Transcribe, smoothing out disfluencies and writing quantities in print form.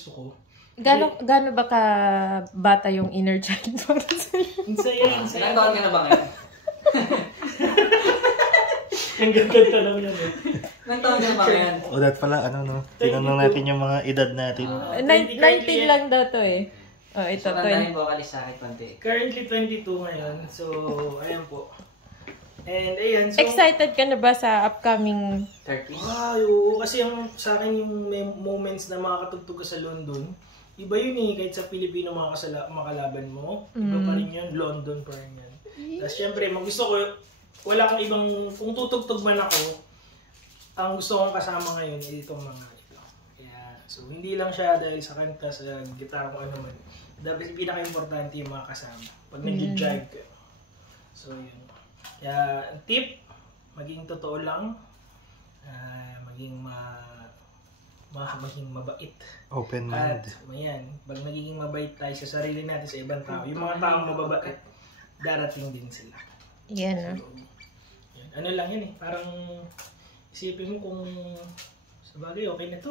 gusto ko. Gano ba ka bata yung inner child para sa'yo? Ilang taon ka na ba ngayon? Ang ganda lang yan eh. Ilang taon ka na ba ngayon? O dat pala, ano no? Tinanong natin yung mga edad natin. 19 lang daw to eh. Oh, ito, So, tandahin vocalist sa akin konti. Currently 22 ngayon. So, ayan po. And ayan, so... Excited ka na ba sa upcoming 30? Wow, kasi yung, sa akin yung may moments na makakatugtog ka sa London, iba yun eh, kahit sa Pilipino makalaban mo, iba pa rin yun, London pa rin yan. Tapos syempre, gusto ko, wala akong ibang, kung tutugtog man ako, ang gusto kong kasama ngayon ay itong mga ito. Kaya, so hindi lang siya dahil sa kanta, sa gitara ko ano man. Dapat pinaka-importante yung mga kasama. Pag nag-jive ka. So yun. Kaya, tip, maging totoo lang, maging mabait. Open mind. At, ayan, pag nagiging mabait tayo sa sarili natin, sa ibang tao, yung mga taong mababait, darating din sila. yan So, yan. Ano lang yan eh, parang isipin mo kung sabagay okay na to.